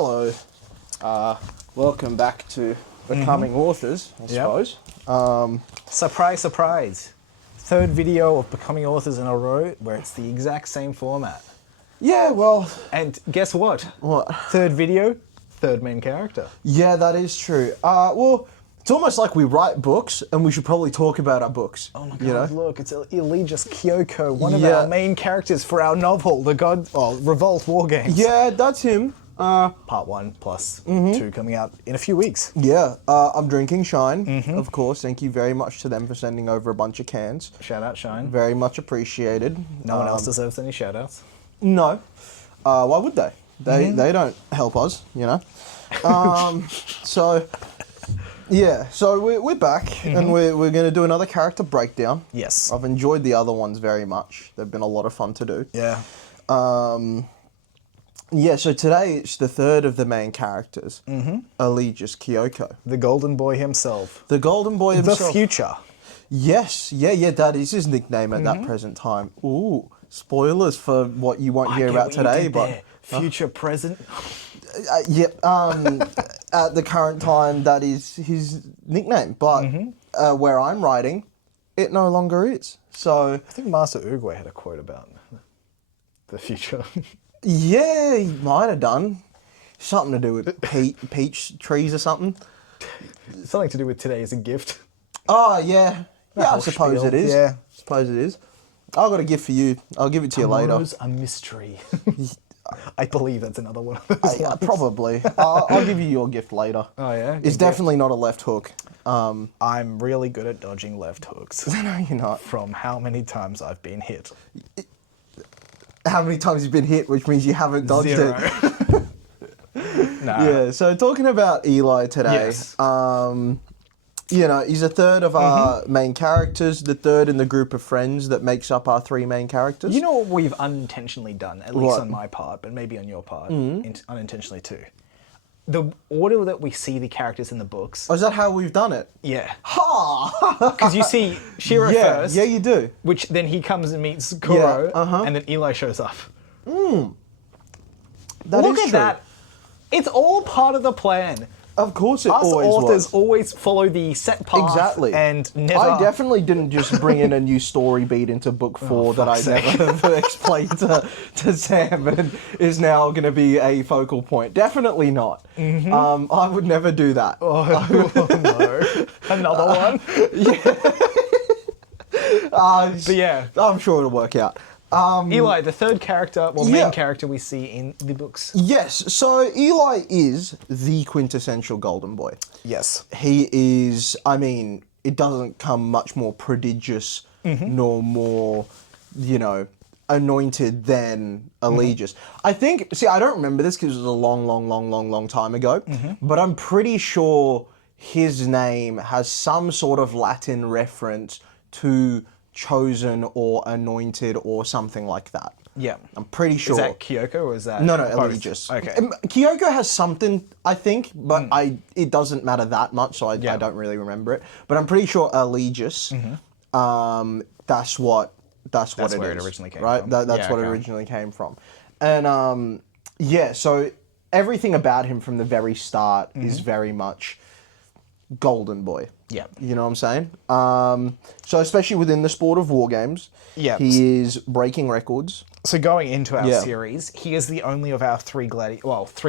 Hello. Welcome back to Becoming Authors, I suppose. Surprise, surprise. Third video of Becoming Authors in a row where it's the exact same format. Yeah, well... And guess what? What? Third video, third main character. Yeah, that is true. Well, it's almost like we write books and we should probably talk about our books. Oh my god, you know? look, it's Eligius Kiyoko, one of our main characters for our novel, Revolt War Games. Yeah, that's him. Part 1 plus 2 coming out in a few weeks. Yeah, I'm drinking Shine, of course. Thank you very much to them for sending over a bunch of cans. Shout out Shine. Very much appreciated. No one else deserves any shout outs. No. Why would they? They don't help us, you know? So we're back and we're going to do another character breakdown. Yes. I've enjoyed the other ones very much. They've been a lot of fun to do. Yeah. Yeah, so today it's the third of the main characters, Eligius Kiyoko. The Golden Boy himself. The Golden Boy himself. The Future. Yes, yeah, that is his nickname at that present time. Ooh, spoilers for what you won't hear about today, but... Future, present. At the current time, that is his nickname, but where I'm writing, it no longer is. So I think Master Uruguay had a quote about the future. Yeah, he might have done. Something to do with peach trees or something. Something to do with today as a gift. Oh, yeah. Yeah, I suppose spiel. it is. Yeah. I suppose it is. I've got a gift for you. I'll give it to you later. Tomorrow's a mystery. I believe that's another one of those lines. Probably. I'll give you your gift later. Oh, yeah? It's definitely not a left hook. I'm really good at dodging left hooks. No, you're not. From how many times I've been hit. How many times you've been hit, which means you haven't dodged 0. it. Nah. Yeah, so talking about Eli today, Yes. He's a third of our main characters, the third in the group of friends that makes up our 3 main characters. You know what we've unintentionally done, at least What? on my part, but maybe on your part, unintentionally too. The order that we see the characters in the books. Oh, is that how we've done it? Yeah. Ha! Because you see Shiro first. Yeah, you do. Which then he comes and meets Kuro, and then Eli shows up. That Look is at true. that. It's all part of the plan. Of course it Us always authors was. always follow the set path. Exactly. And never... I definitely didn't just bring in a new story beat into book 4 that I never explained to Sam and is now going to be a focal point. Definitely not. I would never do that. Oh, no. Another one? But yeah. I'm sure it'll work out. Eli, the third character, main character we see in the books. Yes, so Eli is the quintessential Golden Boy. Yes. He is, it doesn't come much more prodigious nor more, anointed than Eligius. I think, I don't remember this because it was a long time ago, but I'm pretty sure his name has some sort of Latin reference to chosen or anointed or something like that. Yeah. I'm pretty sure. Is that Kiyoko or is that... No, both? Eligius. Okay. Kiyoko has something, I think, but it doesn't matter that much, so I don't really remember it. But I'm pretty sure Eligius, that's what it is. where it originally came right? from. That's what it originally came from. And so everything about him from the very start is very much Golden Boy. Yeah. You know what I'm saying? So especially within the sport of war games, he is breaking records. So going into our series, he is the only of our 3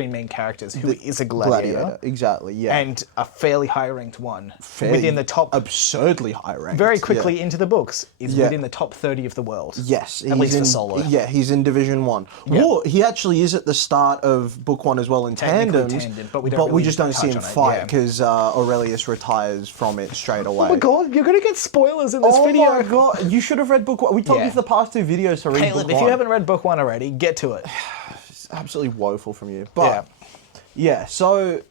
main characters who is a gladiator. Exactly, yeah. And a fairly high-ranked one. Within the top... Absurdly high-ranked. Very quickly into the books, is within the top 30 of the world. Yes. At least for solo. Yeah, he's in Division 1. Yeah. Well, he actually is at the start of Book 1 as well in tandem, but we we just don't see him touch on it, fight because Aurelius retires from it straight away. Oh my god, you're going to get spoilers in this video. Oh my god, you should have read Book 1. We told you for the past 2 videos to read Caleb, Book 1. if you haven't read Book 1 already, get to it. It's absolutely woeful from you. But, so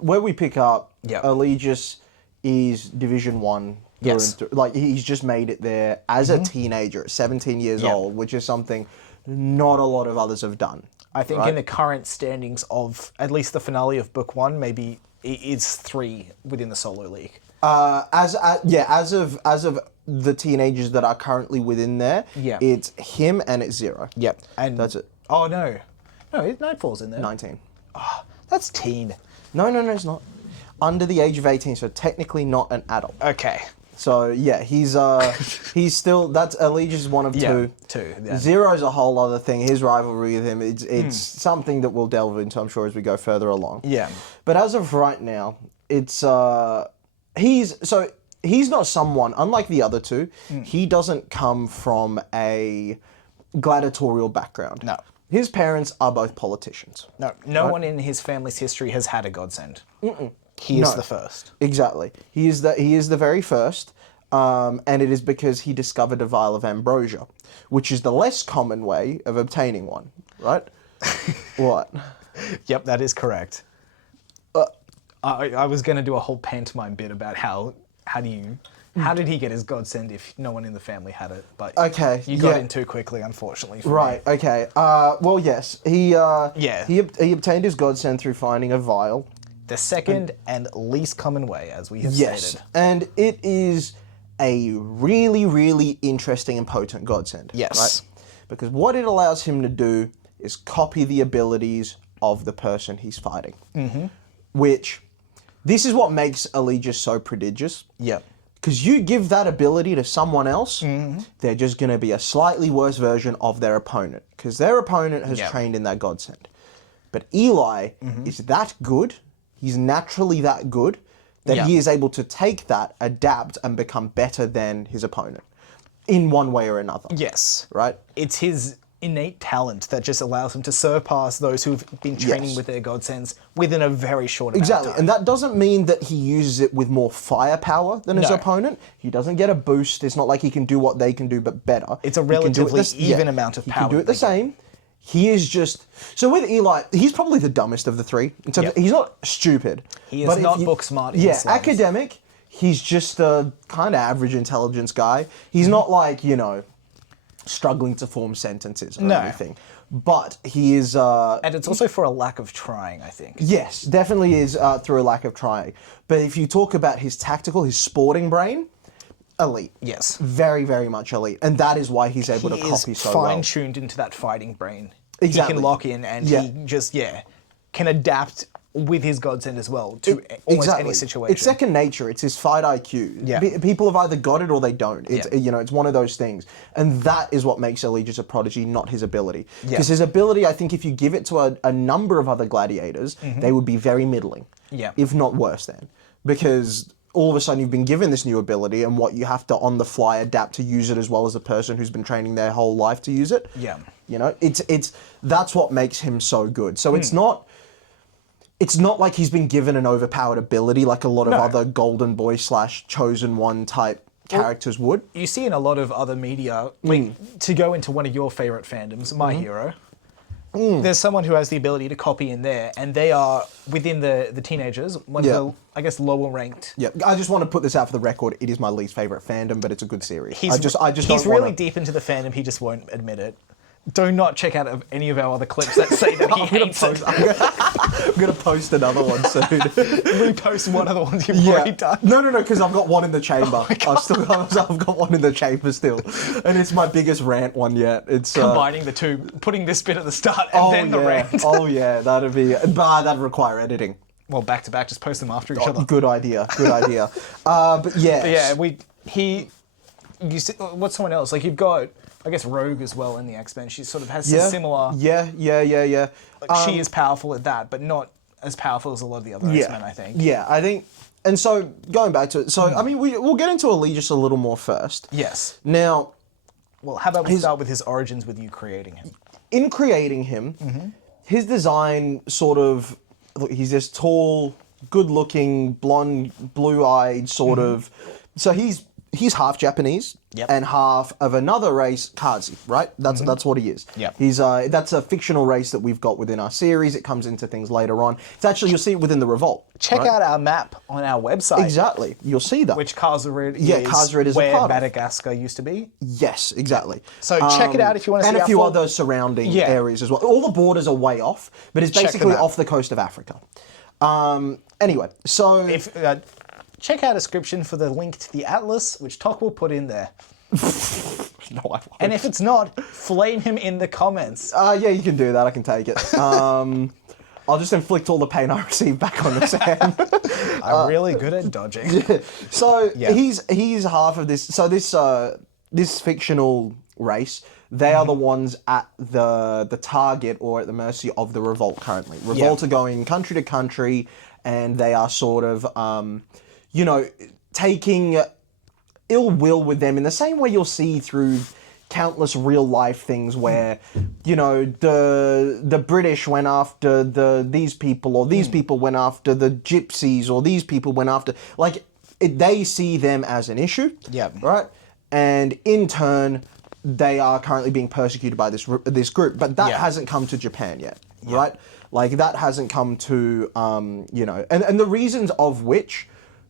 where we pick up, Eligius is Division 1. Yes. Like, he's just made it there as a teenager at 17 years old, which is something not a lot of others have done. I think in the current standings of at least the finale of Book 1, maybe it is 3 within the solo league. As of the teenagers that are currently within there, it's him and it's 0. Yep. And that's it. Oh no, Nightfall's in there. 19. That's teen. No, he's not. Under the age of 18, so technically not an adult. Okay. So yeah, he's still, that's Eligius is one of two. Two. Yeah. Zero's a whole other thing. His rivalry with him, it's something that we'll delve into, I'm sure, as we go further along. Yeah. But as of right now, it's he's not someone, unlike the other two, he doesn't come from a gladiatorial background. No. His parents are both politicians. No one in his family's history has had a godsend. He is the first. Exactly. He is the very first, and it is because he discovered a vial of ambrosia, which is the less common way of obtaining one, right? What? Yep, that is correct. I was going to do a whole pantomime bit about how did he get his godsend if no one in the family had it, but okay, you got in too quickly, unfortunately. For right. me. Okay. Well, yes. He obtained his godsend through finding a vial. The second and least common way, as we have stated. And it is a really, really interesting and potent godsend. Yes. Right? Because what it allows him to do is copy the abilities of the person he's fighting. Which, this is what makes Eligius so prodigious. Yep. Because you give that ability to someone else, they're just going to be a slightly worse version of their opponent. Because their opponent has trained in that godsend. But Eli is that good, he's naturally that good, that he is able to take that, adapt, and become better than his opponent. In one way or another. Yes. Right? It's his innate talent that just allows him to surpass those who've been training with their godsends within a very short amount of time. And that doesn't mean that he uses it with more firepower than his opponent. He doesn't get a boost. It's not like he can do what they can do, but better. It's a relatively even amount of power. He can do it the same. He is just... So with Eli, he's probably the dumbest of the three. In terms of, he's not stupid. He is not book smart. Academic. He's just a kind of average intelligence guy. He's not like, struggling to form sentences or anything. But he is... and it's also for a lack of trying, I think. Yes, definitely is through a lack of trying. But if you talk about his tactical, his sporting brain, elite. Yes. Very, very much elite. And that is why he's able to copy so well. He is fine-tuned into that fighting brain. Exactly. He can lock in and he just, can adapt with his godsend as well to almost any situation. It's second nature. It's his fight IQ. Yeah. People have either got it or they don't. It's it's one of those things, and that is what makes Eligius a prodigy, not his ability. Because his ability, I think, if you give it to a number of other gladiators, they would be very middling, if not worse than, because all of a sudden you've been given this new ability, and what you have to on the fly adapt to use it as well as a person who's been training their whole life to use it. Yeah. It's that's what makes him so good. So it's not. It's not like he's been given an overpowered ability like a lot of other Golden Boy / Chosen One type characters would. You see in a lot of other media, to go into one of your favourite fandoms, My Hero, there's someone who has the ability to copy in there, and they are, within the teenagers, one of the, I guess, lower ranked. Yeah, I just want to put this out for the record. It is my least favourite fandom, but it's a good series. He's really deep into the fandom, he just won't admit it. Do not check out any of our other clips that say that he hates it. I'm going to post another one soon. Repost one of the ones you've already done. No, because I've got one in the chamber. I've got one in the chamber still. And it's my biggest rant one yet. It's combining the two, putting this bit at the start and then the rant. That'd require editing. Well, back to back, just post them after each other. Good idea. But yeah. What's someone else? Like, you've got, I guess, Rogue as well in the X-Men. She sort of has a similar... Yeah. Like, she is powerful at that, but not as powerful as a lot of the other X-Men, I think. Yeah, I think... And so, going back to it, I mean, we'll get into Eligius a little more first. Yes. Now... Well, how about we start with his origins with you creating him? In creating him, his design sort of... Look, he's this tall, good-looking, blonde, blue-eyed sort of... So he's half Japanese and half of another race, Kazi, right? That's what he is. Yep. He's that's a fictional race that we've got within our series. It comes into things later on. It's actually, you'll see it within the Revolt. Check out our map on our website. Exactly. You'll see that. Which Kazarid is where a part Madagascar used to be. Yes, exactly. So check it out if you want to see and a few other surrounding areas as well. All the borders are way off, but it's basically off the coast of Africa. Anyway, so... Check our description for the link to the Atlas, which Tok will put in there. No, I won't. And if it's not, flame him in the comments. Yeah, you can do that. I can take it. I'll just inflict all the pain I receive back on the sand. I'm really good at dodging. So he's half of this. So this fictional race, they are the ones at the target or at the mercy of the revolt currently. Revolt are going country to country, and they are sort of, taking ill will with them in the same way you'll see through countless real life things where, the British went after these people, or these people went after the gypsies, or these people went after, they see them as an issue. Yeah. Right? And in turn, they are currently being persecuted by this group, but that hasn't come to Japan yet, right? Like that hasn't come to, and the reasons of which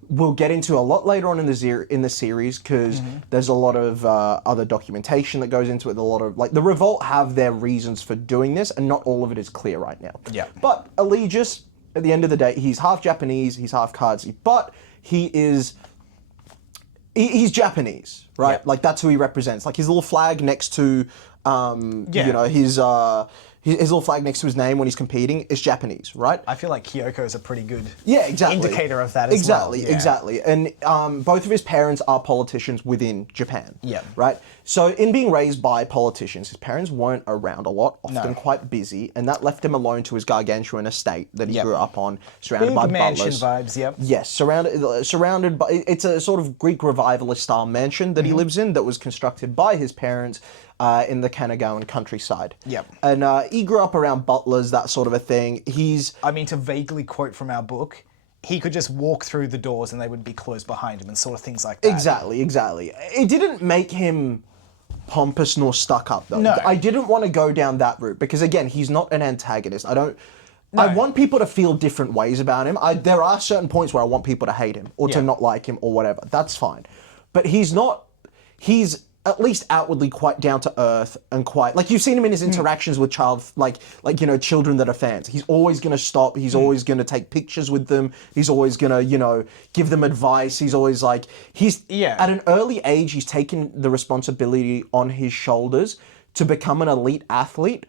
we'll get into a lot later on in the series, because there's a lot of other documentation that goes into it. A lot of the revolt have their reasons for doing this, and not all of it is clear right now. Yeah. But Eligius, at the end of the day, he's half Japanese, he's half Kardzi, but he's Japanese, right? Yeah. Like that's who he represents. Like his little flag next to, his little flag next to his name when he's competing is Japanese, right? I feel like Kiyoko is a pretty good exactly. indicator of that as well. Exactly. And both of his parents are politicians within Japan. Yeah. Right? So in being raised by politicians, his parents weren't around a lot, often quite busy, and that left him alone to his gargantuan estate that he grew up on, surrounded Big by mansion butlers. vibes, yep. Yes, surrounded by, it's a sort of Greek revivalist style mansion that he lives in that was constructed by his parents in the Kanagawan countryside. Yep. And he grew up around butlers, that sort of a thing. To vaguely quote from our book, he could just walk through the doors and they would be closed behind him and sort of things like that. Exactly. It didn't make him pompous nor stuck up, though. No. I didn't want to go down that route because, again, he's not an antagonist. I want people to feel different ways about him. There are certain points where I want people to hate him or to not like him or whatever. That's fine. But he's at least outwardly quite down to earth and quite, like you've seen him in his interactions with children that are fans. He's always going to stop. He's always going to take pictures with them. He's always going to, give them advice. He's always at an early age, he's taken the responsibility on his shoulders to become an elite athlete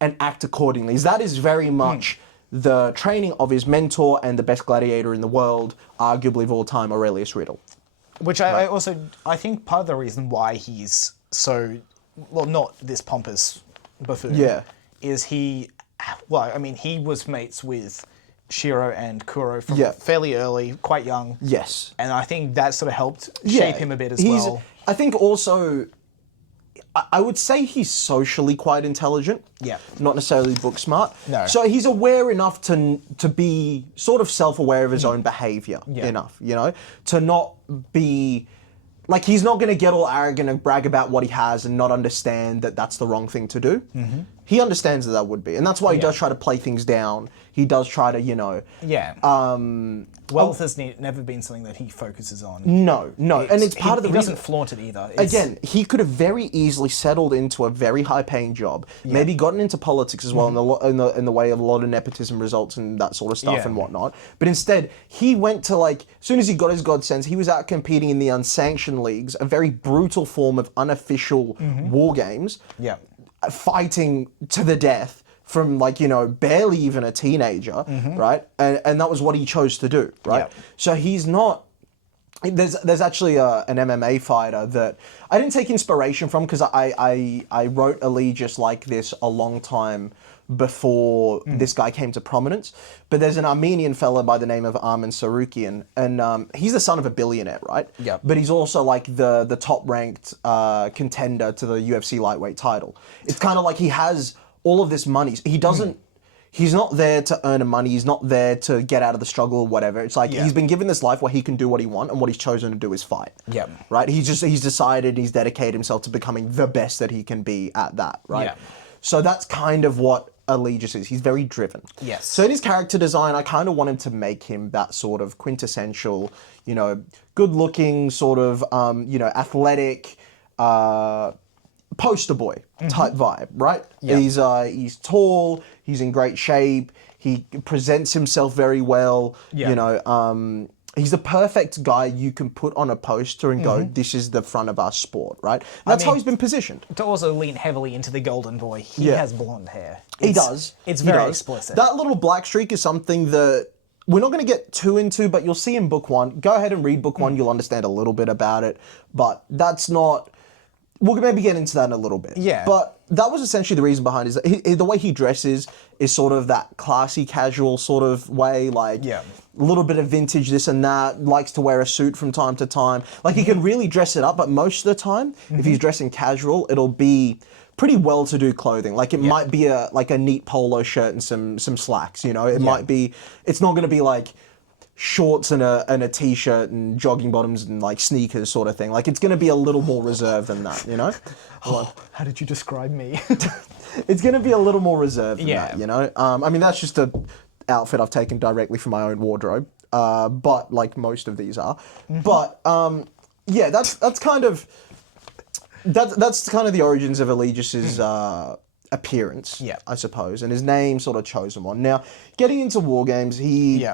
and act accordingly. That is very much the training of his mentor and the best gladiator in the world, arguably of all time, Aurelius Riddle. Which I think part of the reason why he's so, not this pompous buffoon, is he was mates with Shiro and Kuro from fairly early, quite young. Yes. And I think that sort of helped shape him a bit as well. I think also, I would say he's socially quite intelligent. Yeah. Not necessarily book smart. No. So he's aware enough to be sort of self-aware of his own behavior enough, to not be, he's not going to get all arrogant and brag about what he has and not understand that that's the wrong thing to do. Mm-hmm. He understands that would be. And that's why he does try to play things down. He does try to, wealth has never been something that he focuses on. No. And it's part of the reason. He doesn't flaunt it either. Again, he could have very easily settled into a very high-paying job, maybe gotten into politics as well in the way of a lot of nepotism results and that sort of stuff and whatnot. But instead, he went to, as soon as he got his God sense, he was out competing in the unsanctioned leagues, a very brutal form of unofficial war games. Yeah. Fighting to the death from barely even a teenager, right? And that was what he chose to do, right? Yeah. So he's not. There's actually an MMA fighter that I didn't take inspiration from because I wrote Eligius like this a long time before this guy came to prominence. But there's an Armenian fella by the name of Armen Sarukian, and he's the son of a billionaire, right? Yeah. But he's also the top-ranked contender to the UFC lightweight title. It's kind of like he has all of this money. He doesn't. He's not there to earn money. He's not there to get out of the struggle or whatever. It's he's been given this life where he can do what he wants, and what he's chosen to do is fight. Yeah. Right? He's decided, he's dedicated himself to becoming the best that he can be at that, right? Yeah. So that's kind of what Eligius is. He's very driven. Yes. So in his character design, I kind of wanted to make him that sort of quintessential, good-looking, sort of, athletic, poster boy type vibe, right? Yeah. He's tall, he's in great shape, he presents himself very well, He's the perfect guy you can put on a poster and go, this is the front of our sport, right? And that's how he's been positioned. To also lean heavily into the golden boy, he has blonde hair. He does. It's He very does. explicit. That little black streak is something that we're not going to get too into, but you'll see in book 1. Go ahead and read book 1. You'll understand a little bit about it. But that's not... We'll maybe get into that in a little bit. Yeah. But that was essentially the reason behind it. Is that the way he dresses is sort of that classy, casual sort of way. Like, a little bit of vintage, this and that. Likes to wear a suit from time to time. Like, he can really dress it up, but most of the time, if he's dressing casual, it'll be pretty well-to-do clothing. Like, it might be a neat polo shirt and some slacks, you know? It might be... It's not going to be, like... shorts and a t-shirt and jogging bottoms and like sneakers sort of thing. Like it's going to be a little more reserved than that, you know? How did you describe me? It's going to be a little more reserved than that, you know? I mean, that's just a outfit I've taken directly from my own wardrobe. But like most of these are. But yeah, that's kind of the origins of Eligius's appearance, I suppose, and his name sort of chosen one. Now, getting into war games, he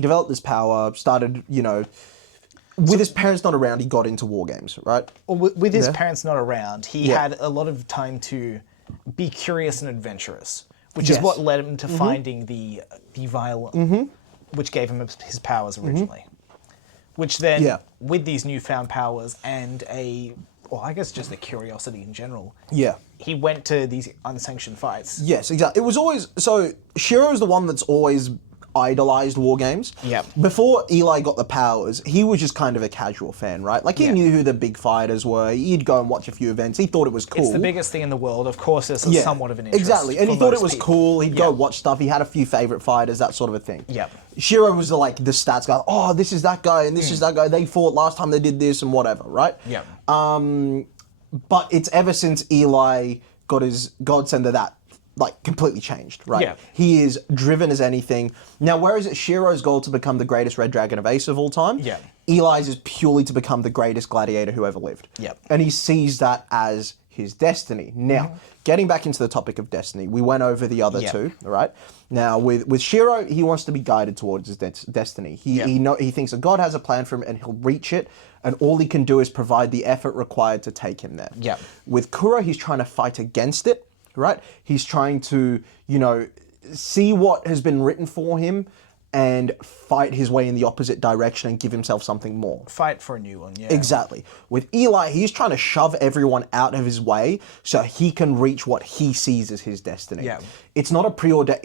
developed this power, started, you know, with his parents not around, he got into war games, right? Well, with his parents not around, he had a lot of time to be curious and adventurous, which is what led him to finding the violin, which gave him his powers originally. Which then, with these newfound powers and I guess just the curiosity in general, he went to these unsanctioned fights. Yes, exactly. It was always... So, Shiro's the one that's always... idolized war games. Before Eli got the powers, he was just kind of a casual fan, right? Like he knew who the big fighters were. He'd go and watch a few events. He thought it was cool. It's the biggest thing in the world. Of course, it's somewhat of an interest. Exactly, and he thought it was cool. He'd go watch stuff. He had a few favorite fighters, that sort of a thing. Shiro was like the stats guy. Oh, this is that guy and this is that guy. They fought last time they did this and whatever, right? But it's ever since Eli got his godsend of that, like completely changed, right? He is driven as anything. Now, whereas it's Shiro's goal to become the greatest Red Dragon of Ace of all time, Eli's is purely to become the greatest gladiator who ever lived. And he sees that as his destiny. Now, getting back into the topic of destiny, we went over the other two, all right? Now, with Shiro, he wants to be guided towards his destiny. He thinks that God has a plan for him and he'll reach it, and all he can do is provide the effort required to take him there. With Kuro, he's trying to fight against it, right? He's trying to, you know, see what has been written for him and fight his way in the opposite direction and give himself something more. Fight for a new one, Exactly. With Eli, he's trying to shove everyone out of his way so he can reach what he sees as his destiny. It's not a preordained...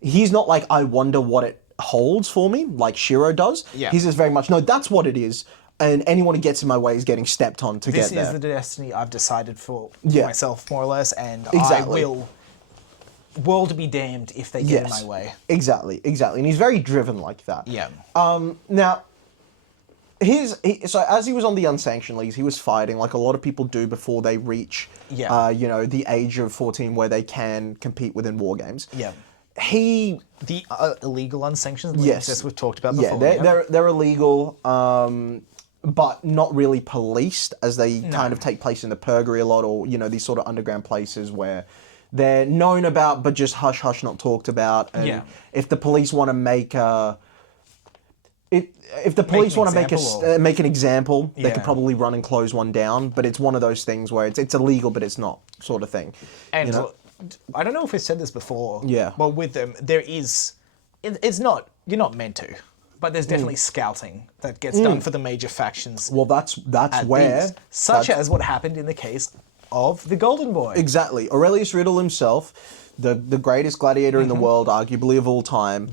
He's not like, I wonder what it holds for me, like Shiro does. He's just very much, no, that's what it is. And anyone who gets in my way is getting stepped on to get there. This is the destiny I've decided for myself, more or less, and I will... World be damned if they get in my way. Exactly. And he's very driven like that. Now, so as he was on the unsanctioned leagues, he was fighting like a lot of people do before they reach, you know, the age of 14 where they can compete within war games. The illegal unsanctioned leagues, as we've talked about before. They're illegal, but not really policed, as they kind of take place in the purgery a lot, or, you know, these sort of underground places where they're known about, but just hush-hush, not talked about. And if the police want to make if the police want to make an example, they could probably run and close one down. But it's one of those things where it's illegal, but it's not, sort of thing. And you know? I don't know if we said this before. Well, with them, there is... It's not... You're not meant to. But there's definitely scouting that gets done for the major factions. Well, that's where... Such as what happened in the case of the Golden Boy. Exactly. Aurelius Riddle himself, the greatest gladiator in the world, arguably of all time,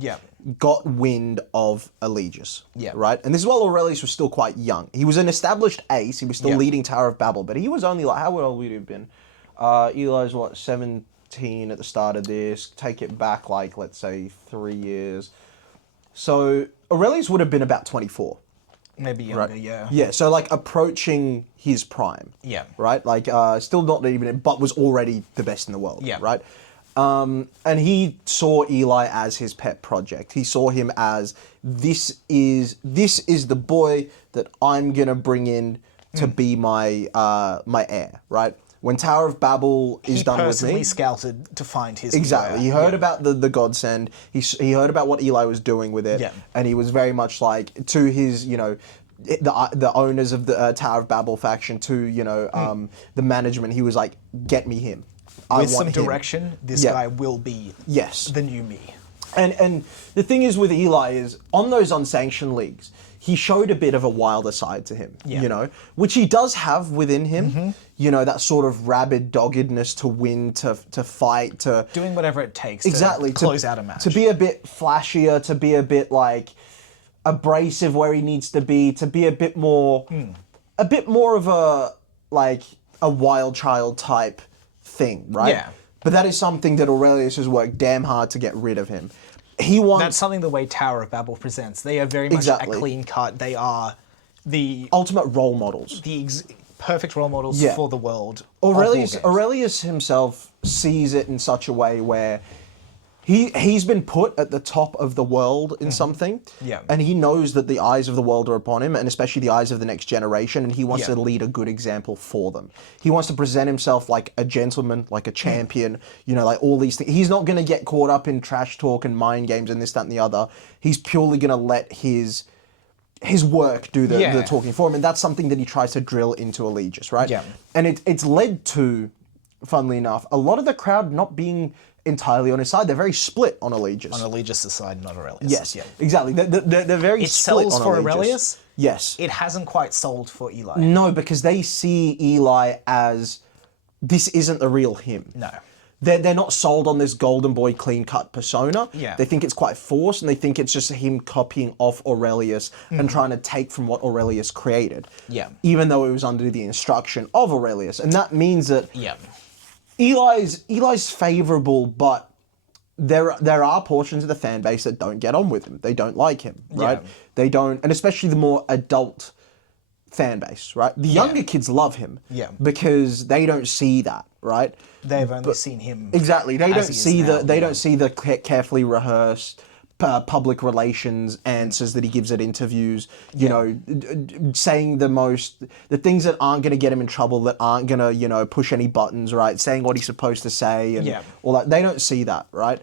got wind of Eligius. Right? And this is while Aurelius was still quite young. He was an established ace. He was still leading Tower of Babel, but he was only like... How old would he have been? Eli's, 17 at the start of this. Take it back, like, let's say, 3 years. So Aurelius would have been about 24. Maybe younger, Yeah, so like approaching his prime. Right? Like still not even, but was already the best in the world. Right? And he saw Eli as his pet project. He saw him as, this is the boy that I'm gonna bring in to be my my heir, right? when Tower of Babel is done with me. He personally scouted to find his Exactly. He heard about the godsend. He heard about what Eli was doing with it, and he was very much like to his, the owners of the Tower of Babel faction, to the management. He was like, "Get me him. With some direction, this guy will be the new me." And the thing is with Eli is on those unsanctioned leagues, he showed a bit of a wilder side to him, which he does have within him. That sort of rabid doggedness to win, to fight, to doing whatever it takes to close out a match. To be a bit flashier, to be a bit like abrasive where he needs to be a bit more of a wild child type thing, right? Yeah. But that is something that Aurelius has worked damn hard to get rid of him. That's something the way Tower of Babel presents. They are very much a clean cut. They are the ultimate role models. The perfect role models for the world. Aurelius himself sees it in such a way where he's been put at the top of the world in something, and he knows that the eyes of the world are upon him, and especially the eyes of the next generation, and he wants to lead a good example for them. He wants to present himself like a gentleman, like a champion, like all these things. He's not going to get caught up in trash talk and mind games and this, that, and the other. He's purely going to let his work do the talking for him, and that's something that he tries to drill into Eligius, right? Yeah. And it's led to, funnily enough, a lot of the crowd not being entirely on his side. They're very split on Eligius. On Eligius' side, not Aurelius. Yes, exactly. They're very split on Eligius. It sells for Aurelius. Yes. It hasn't quite sold for Eli. No, because they see Eli as this isn't the real him. No. They're not sold on this golden boy clean cut persona. Yeah. They think it's quite forced, and they think it's just him copying off Aurelius and trying to take from what Aurelius created. Yeah. Even though it was under the instruction of Aurelius. And that means that Eli's favourable, but there are portions of the fan base that don't get on with him. They don't like him, right? Yeah. They don't, and especially the more adult fan base, right? The younger kids love him, because they don't see that, right? They've only seen him exactly. They don't see the carefully rehearsed public relations answers that he gives at interviews, saying the things that aren't going to get him in trouble, that aren't going to, push any buttons, right? Saying what he's supposed to say and all that. They don't see that, right?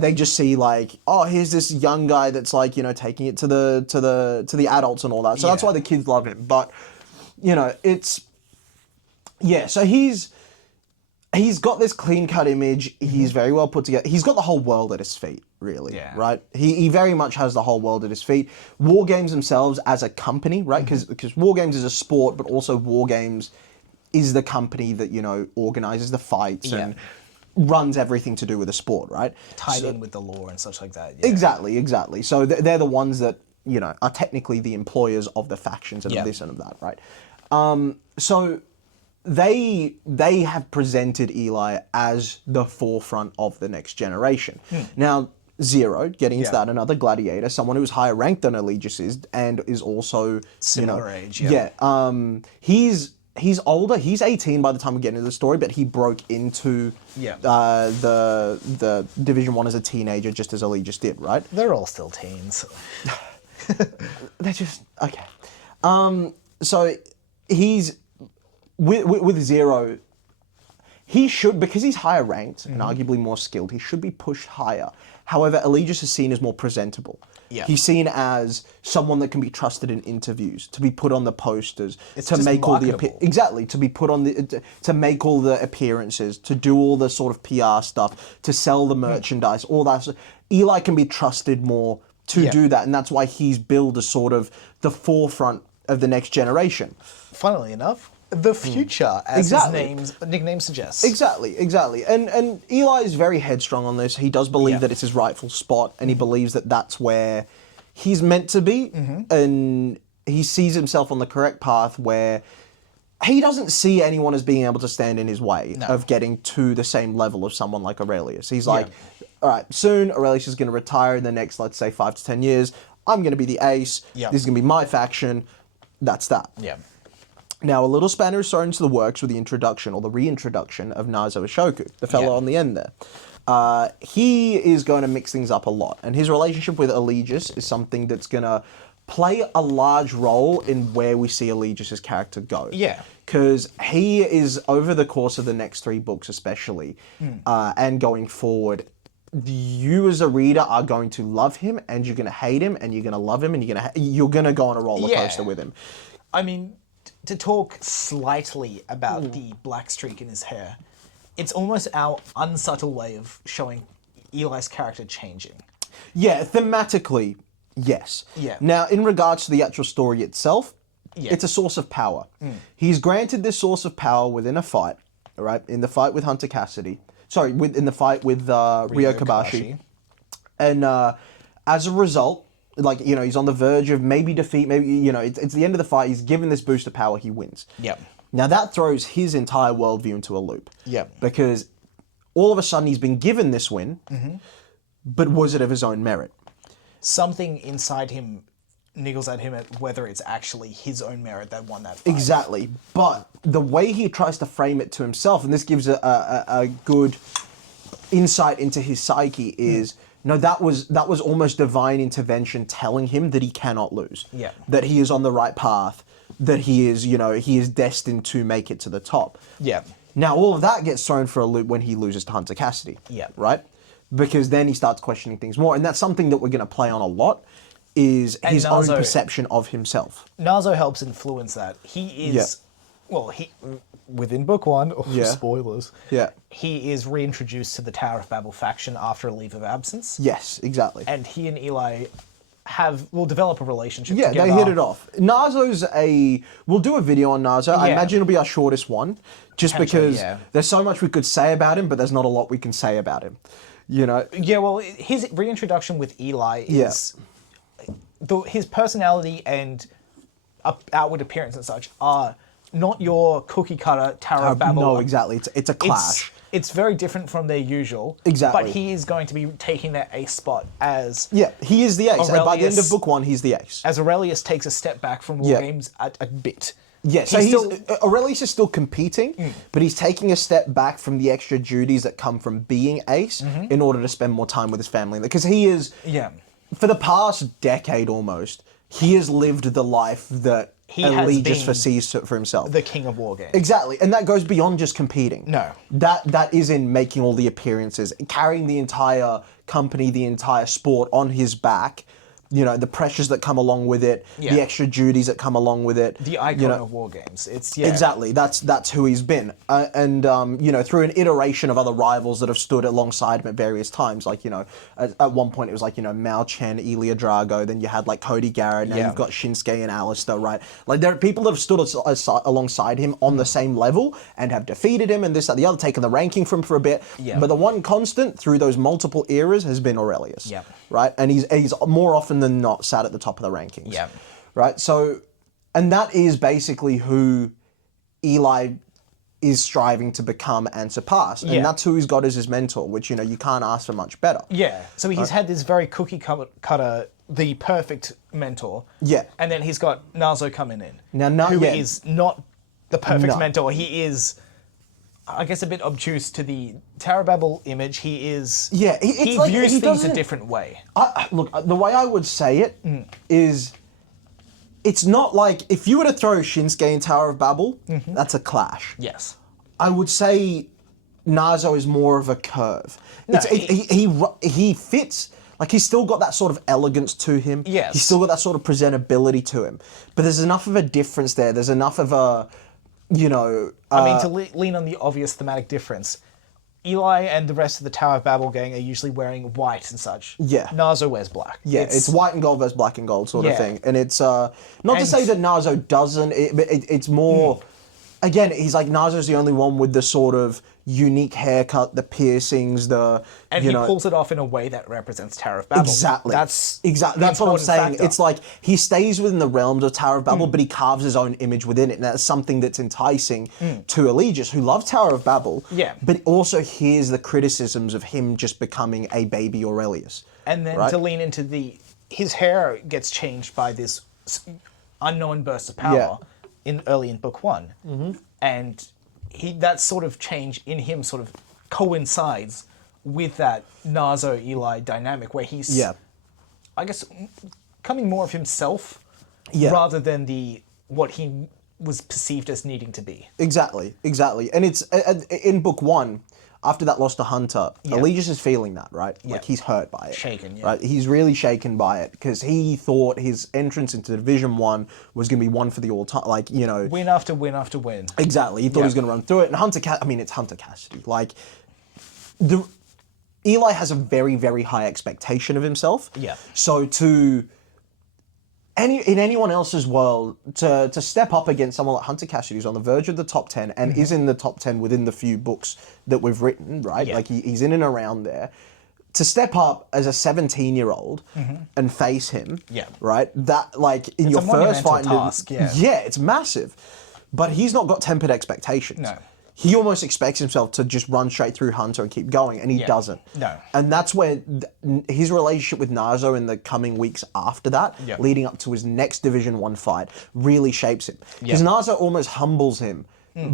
They just see like, oh, here's this young guy that's like, taking it to the adults and all that. So that's why the kids love him. But, so he's got this clean-cut image. He's very well put together. He's got the whole world at his feet, really, right? He very much has the whole world at his feet. War Games themselves as a company, right? Because War Games is a sport, but also War Games is the company that, organizes the fights and runs everything to do with the sport, right? Tied in with the law and such like that. Exactly. So they're the ones that, are technically the employers of the factions and of this and of that, right? So they have presented Eli as the forefront of the next generation. Now, Zero, getting into that, another gladiator, someone who's higher ranked than Eligius is, and is also similar age. He's older. He's 18 by the time we get into the story, but he broke into the Division 1 as a teenager, just as Eligius did, right? They're all still teens. They're just okay. So he's with Zero. He should, because he's higher ranked and arguably more skilled, he should be pushed higher. However, Eligius is seen as more presentable. Yeah. He's seen as someone that can be trusted in interviews, to be put on the posters, to make all the to be put on the to make all the appearances, to do all the sort of PR stuff, to sell the merchandise, all that. Eli can be trusted more to do that, and that's why he's billed as sort of the forefront of the next generation. Funnily enough, the future, as his nickname suggests. Exactly. And Eli is very headstrong on this. He does believe that it's his rightful spot, and he believes that that's where he's meant to be, and he sees himself on the correct path where he doesn't see anyone as being able to stand in his way of getting to the same level of someone like Aurelius. He's like, all right, soon Aurelius is going to retire in the next, let's say, 5 to 10 years. I'm going to be the ace. This is going to be my faction. That's that. Now, a little spanner is thrown into the works with the introduction, or the reintroduction, of Nazo Ishoku, the fellow on the end there. He is going to mix things up a lot, and his relationship with Eligius is something that's going to play a large role in where we see Eligius's character go. Yeah. Because he is, over the course of the next 3 books especially, and going forward, you as a reader are going to love him, and you're going to hate him, and you're going to love him, and you're going to go on a roller coaster with him. I mean, to talk slightly about the black streak in his hair, it's almost our unsubtle way of showing Eli's character changing. Yeah, thematically, yes. Yeah. Now, in regards to the actual story itself, Yeah. it's a source of power. He's granted this source of power within a fight, right? In the fight with Hunter Cassidy. Sorry, in the fight with Ryo Kobashi. And as a result, like, you know, he's on the verge of maybe defeat, maybe, you know, it's the end of the fight. He's given this boost of power, he wins. Yep. Now, that throws his entire worldview into a loop. Yep. Because all of a sudden he's been given this win, but was it of his own merit? Something inside him niggles at him at whether it's actually his own merit that won that fight. Exactly. But the way he tries to frame it to himself, and this gives a good insight into his psyche, is no, that was almost divine intervention telling him that he cannot lose. Yeah. That he is on the right path, that he is, you know, he is destined to make it to the top. Yeah. Now, all of that gets thrown for a loop when he loses to Hunter Cassidy. Yeah. Right? Because then he starts questioning things more. And that's something that we're going to play on a lot, is his own perception of himself. Nazo helps influence that. He is, well, within book 1, spoilers, he is reintroduced to the Tower of Babel faction after a leave of absence. Yes, exactly. And he and Eli will develop a relationship Yeah, together. they hit it off. Nazo's we'll do a video on Nazo. I imagine it'll be our shortest one, just because there's so much we could say about him, but there's not a lot we can say about him. You know? Yeah, well, his reintroduction with Eli is... his personality and outward appearance and such are not your cookie cutter Tower of Babel. No, exactly. It's a clash. It's very different from their usual. Exactly. But he is going to be taking that ace spot as... Yeah, he is the ace. And by the end of Aurelius- book 1, he's the ace. As Aurelius takes a step back from War Games a bit. Yeah, so Aurelius is still competing, but he's taking a step back from the extra duties that come from being ace in order to spend more time with his family. Because he is... Yeah. For the past decade almost, he has lived the life that Eligius foresees for himself. The king of war games. Exactly, and that goes beyond just competing. No. That is in making all the appearances, carrying the entire company, the entire sport on his back. You know, the pressures that come along with it, the extra duties that come along with it. The icon of war games. It's Exactly. That's who he's been, and you know, through an iteration of other rivals that have stood alongside him at various times. Like, you know, at one point it was like, you know, Mao Chen, Ilya Drago. Then you had like Cody Garrett. Now you've got Shinsuke and Alistair. Right? Like, there are people that have stood alongside him on the same level and have defeated him and this, that, the other, taken the ranking from him for a bit. Yeah. But the one constant through those multiple eras has been Aurelius. Yeah. Right, and he's more often than not sat at the top of the rankings. Yeah. Right. So, and that is basically who Eli is striving to become and surpass, and that's who he's got as his mentor. Which, you know, you can't ask for much better. Yeah. So he's had this very cookie cutter, the perfect mentor. Yeah. And then he's got Nazo coming in. Now, who is not the perfect mentor. He is, I guess, a bit obtuse to the Tower of Babel image. He is... Yeah, he like, views he things a doesn't- different way. Look, the way I would say it is, it's not like if you were to throw Shinsuke in Tower of Babel, that's a clash. Yes. I would say Nazo is more of a curve. He fits. Like, he's still got that sort of elegance to him. Yes. He's still got that sort of presentability to him. But there's enough of a difference there. There's enough of a, you know... I mean, to lean on the obvious thematic difference, Eli and the rest of the Tower of Babel gang are usually wearing white and such. Yeah. Nazo wears black. Yeah, it's white and gold versus black and gold sort of Yeah. thing. And it's, not to say that Nazo doesn't, it's more... Again, he's like, Nazo's the only one with the sort of unique haircut, the piercings, And he pulls it off in a way that represents Tower of Babel. Exactly. That's That's what I'm saying. Factor. It's like he stays within the realms of Tower of Babel, but he carves his own image within it. And that's something that's enticing to Eligius, who loves Tower of Babel, Yeah. but also hears the criticisms of him just becoming a baby Aurelius. And then to lean into his hair gets changed by this unknown burst of power early in book 1. And that sort of change in him sort of coincides with that Nazo-Eli dynamic where he's, I guess, becoming more of himself Yeah. rather than what he was perceived as needing to be. Exactly. And it's in book 1. After that loss to Hunter, Eligius is feeling that, right? Like he's hurt by it. Shaken, yeah. Right? He's really shaken by it because he thought his entrance into Division 1 was going to be one for the all time. Like, you know. Win after win after win. Exactly. He thought he was going to run through it. And I mean, it's Hunter Cassidy. Like, Eli has a very, very high expectation of himself. Yeah. So in anyone else's world, to step up against someone like Hunter Cassidy, who's on the verge of the top 10 and is in the top 10 within the few books that we've written, right? Yeah. Like he's in and around there. To step up as a 17-year-old and face him, right? That, like, in your first fight, task, it's massive. But he's not got tempered expectations. No. He almost expects himself to just run straight through Hunter and keep going, and he doesn't. No. And that's where his relationship with Nazo in the coming weeks after that, leading up to his next Division 1 fight, really shapes him. Because Nazo almost humbles him,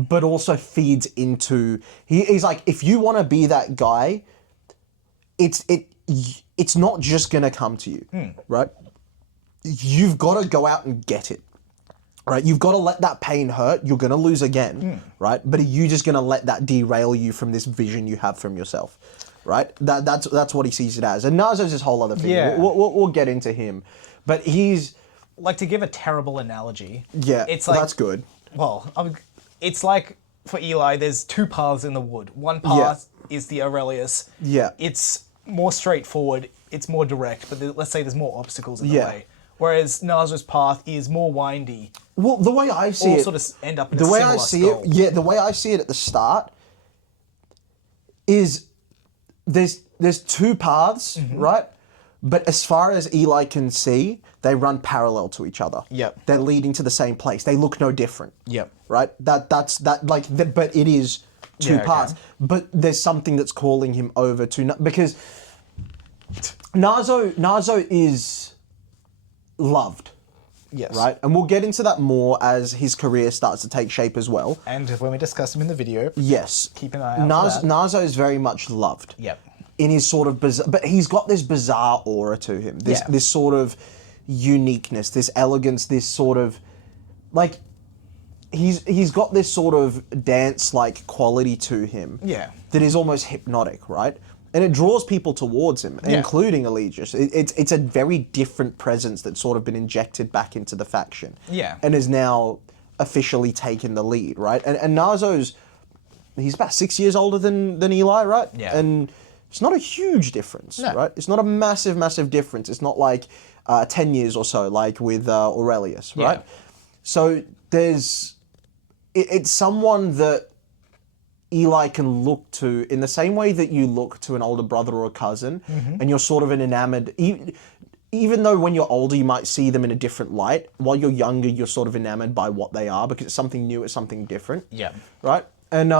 but also feeds into... He's like, if you want to be that guy, it's not just going to come to you, right? You've got to go out and get it. Right, you've got to let that pain hurt. You're going to lose again, right? But are you just going to let that derail you from this vision you have from yourself, right? That's what he sees it as. And Nazo's this whole other thing. Yeah. We'll get into him, but he's like, to give a terrible analogy. Yeah, it's like, that's good. Well, it's like for Eli, there's two paths in the wood. One path is the Aurelius. Yeah. It's more straightforward. It's more direct. But let's say there's more obstacles in the way. Whereas Nazo's path is more windy. Well, the way I see it, sort of end up in a similar skull. the way I see it at the start is there's two paths, right? But as far as Eli can see, they run parallel to each other. Yep. They're leading to the same place. They look no different. Yep. Right? But it is two paths. But there's something that's calling him over to, because Nazo is loved. Yes. Right? And we'll get into that more as his career starts to take shape as well. And when we discuss him in the video, yes, keep an eye out for that. Nazo is very much loved. Yep. In his sort of bizarre, but he's got this bizarre aura to him. This sort of uniqueness, this elegance, this sort of, like, he's got this sort of dance-like quality to him. Yeah. That is almost hypnotic, right? And it draws people towards him, including Eligius. It's a very different presence that's sort of been injected back into the faction. Yeah. And is now officially taken the lead, right? And Nazo's, he's about 6 years older than Eli, right? Yeah. And it's not a huge difference, right? It's not a massive, massive difference. It's not like 10 years or so, like with Aurelius, right? So it's someone that Eli can look to in the same way that you look to an older brother or a cousin, and you're sort of an enamored, even though when you're older you might see them in a different light, while you're younger you're sort of enamored by what they are because it's something new, it's something different. Yeah. Right? And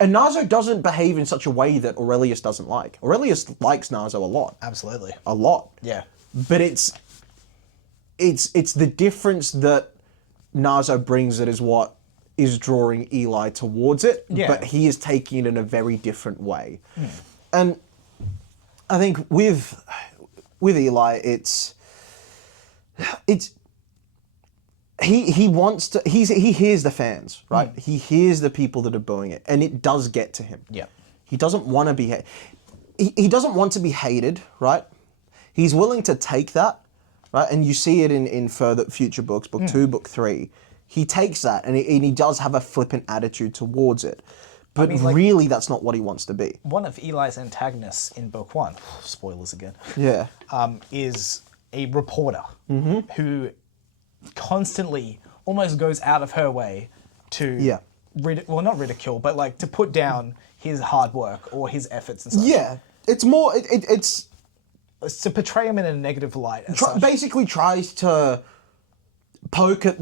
Nazo doesn't behave in such a way that Aurelius doesn't like. Aurelius likes Nazo a lot. Absolutely. A lot. Yeah. But it's the difference that Nazo brings that is what is drawing Eli towards it, but he is taking it in a very different way. And I think with Eli, he wants to, he hears the fans, right? He hears the people that are booing it, and it does get to him. Yeah. He doesn't want to be he doesn't want to be hated, right? He's willing to take that, right? And you see it in future books, book 2, book 3. He takes that, and he does have a flippant attitude towards it. But really, that's not what he wants to be. One of Eli's antagonists in book 1, spoilers again, is a reporter who constantly almost goes out of her way to, not ridicule, but like to put down his hard work or his efforts and such. Yeah, it's more, it's to portray him in a negative light. Basically tries to poke at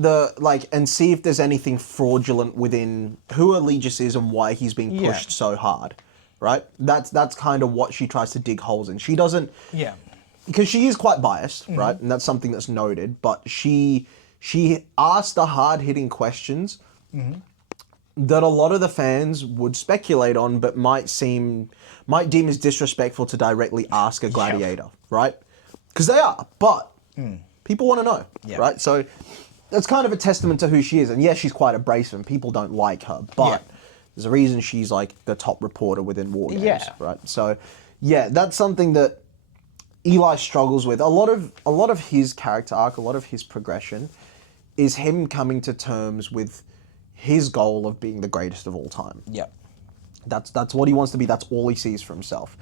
and see if there's anything fraudulent within who Eligius is and why he's being pushed so hard, right? That's kind of what she tries to dig holes in. She doesn't, because she is quite biased, right? And that's something that's noted. But she asks the hard-hitting questions that a lot of the fans would speculate on, but might deem as disrespectful to directly ask a gladiator, right? Because they are, but People want to know, Yeah. right? So that's kind of a testament to who she is. And yes, she's quite abrasive and people don't like her, but there's a reason she's like the top reporter within War Games, right? So yeah, that's something that Eli struggles with. A lot of his character arc, a lot of his progression is him coming to terms with his goal of being the greatest of all time. Yep. That's what he wants to be. That's all he sees for himself.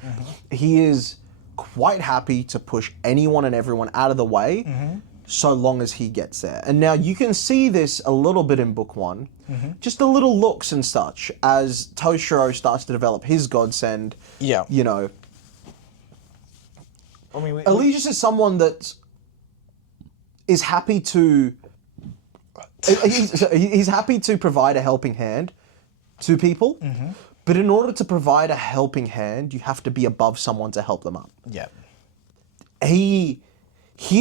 He is quite happy to push anyone and everyone out of the way so long as he gets there. And now you can see this a little bit in book one, just the little looks and such as Toshiro starts to develop his godsend. Yeah. You know, I mean, Eligius is someone that is happy to. He's happy to provide a helping hand to people, but in order to provide a helping hand, you have to be above someone to help them up. yeah. He